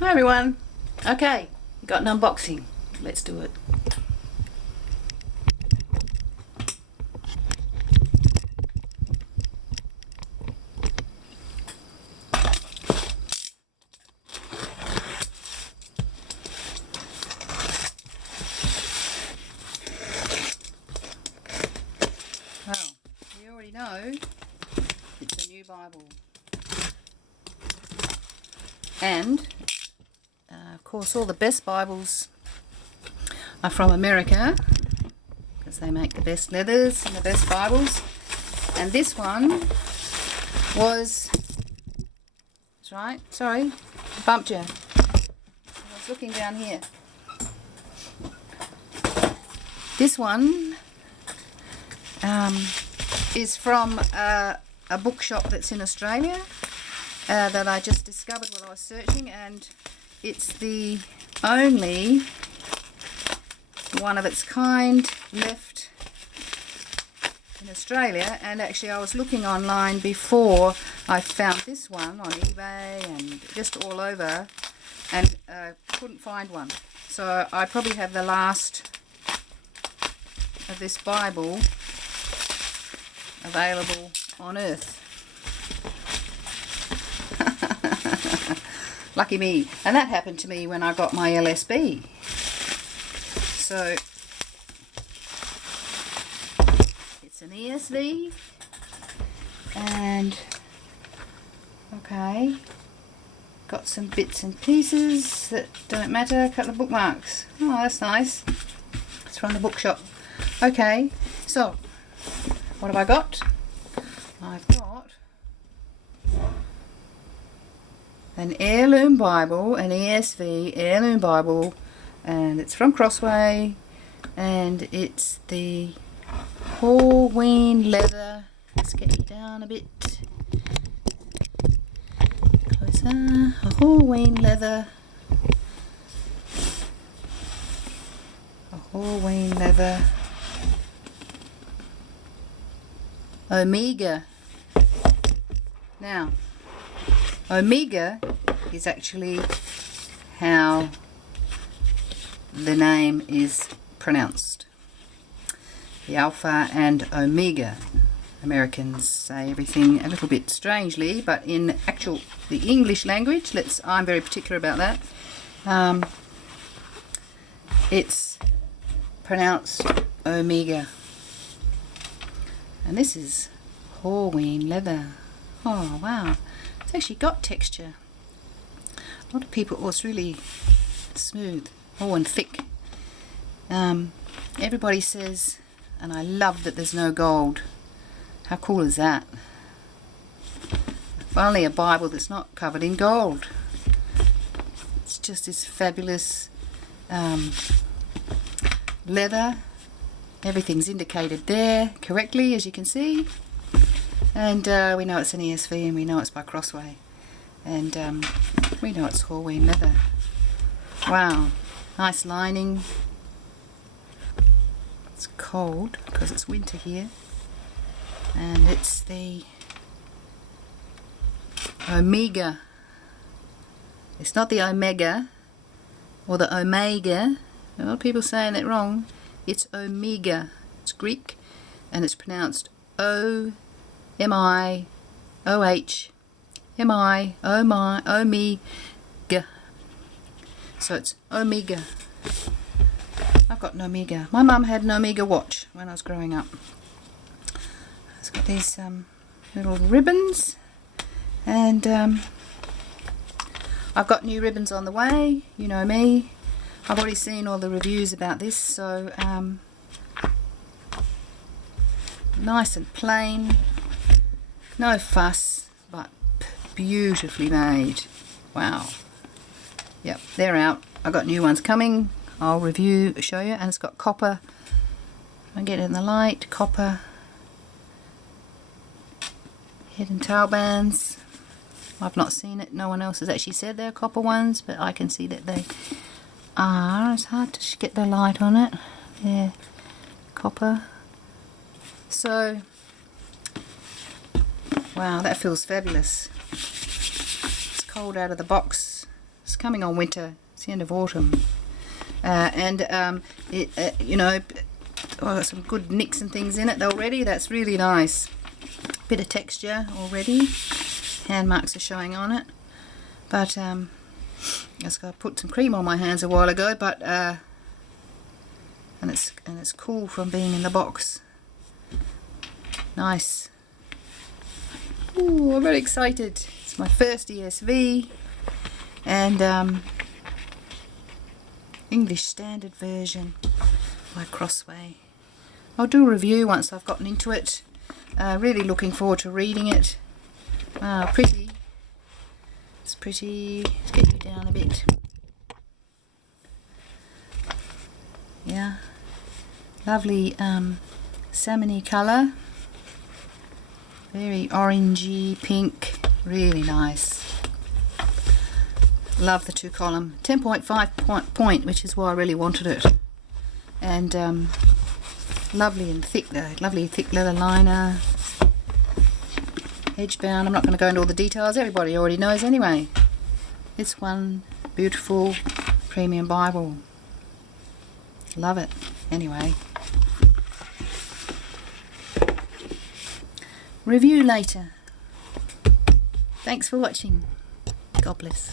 Hi everyone. Okay, got an unboxing. Let's do it. Well, you already know it's a new Bible. And of course all the best Bibles are from America because they make the best leathers and the best Bibles. And this one was, that's right, sorry, I bumped you. I was looking down here. This one is from a bookshop that's in Australia that I just discovered while I was searching, and it's the only one of its kind left in Australia. And actually I was looking online before I found this one on eBay and just all over, and couldn't find one. So I probably have the last of this Bible available on earth. Lucky me. And that happened to me when I got my LSB. So it's an ESV, and okay, got some bits and pieces that don't matter. A couple of bookmarks. Oh, that's nice. It's from the bookshop. Okay, so what have I got? I've got an heirloom Bible, an ESV heirloom Bible, and it's from Crossway, and it's the Horween leather. Let's get you down a bit closer. A Horween leather. A Horween leather. Omega. Now, Omega is actually how the name is pronounced. The Alpha and Omega. Americans say everything a little bit strangely, but in the English language, I'm very particular about that. It's pronounced Omega. And this is Horween leather. Oh wow, it's actually got texture. A lot of people, it's really smooth, and thick. Everybody says, and I love that there's no gold. How cool is that? Finally a Bible that's not covered in gold. It's just this fabulous leather. Everything's indicated there correctly, as you can see, and we know it's an ESV, and we know it's by Crossway, and we know it's Horween leather. Wow, nice lining. It's cold because it's winter here, and it's the Omega. It's not the Omega or the Omega. A lot of people saying it wrong. It's Omega. It's Greek, and it's pronounced O-M-I-O-H-M-I, Omega. So it's Omega. I've got an Omega. My mum had an Omega watch when I was growing up. It's got these little ribbons, and I've got new ribbons on the way. You know me. I've already seen all the reviews about this, so nice and plain, no fuss, but beautifully made. Wow. Yep, they're out. I've got new ones coming. I'll show you, and it's got copper. I get it in the light, copper head and tail bands. I've not seen it. No one else has actually said they're copper ones, but I can see that they are. It's hard to get the light on it. Yeah, copper. So, wow, that feels fabulous. It's cold out of the box. It's coming on winter. It's the end of autumn. You know, got some good nicks and things in it already. That's really nice. Bit of texture already. Hand marks are showing on it. But I put some cream on my hands a while ago, but and it's cool from being in the box. Nice. Ooh, I'm very excited. It's my first ESV, and English Standard Version by Crossway. I'll do a review once I've gotten into it. Really looking forward to reading it. Pretty. It's pretty. Let's get you down a bit. Yeah. Lovely salmony colour. Very orangey pink. Really nice. Love the 2-column. 10.5 point, which is why I really wanted it. And lovely and thick though. Lovely thick leather liner. Edge bound. I'm not going to go into all the details. Everybody already knows anyway. It's one beautiful premium Bible. Love it. Anyway. Review later. Thanks for watching. God bless.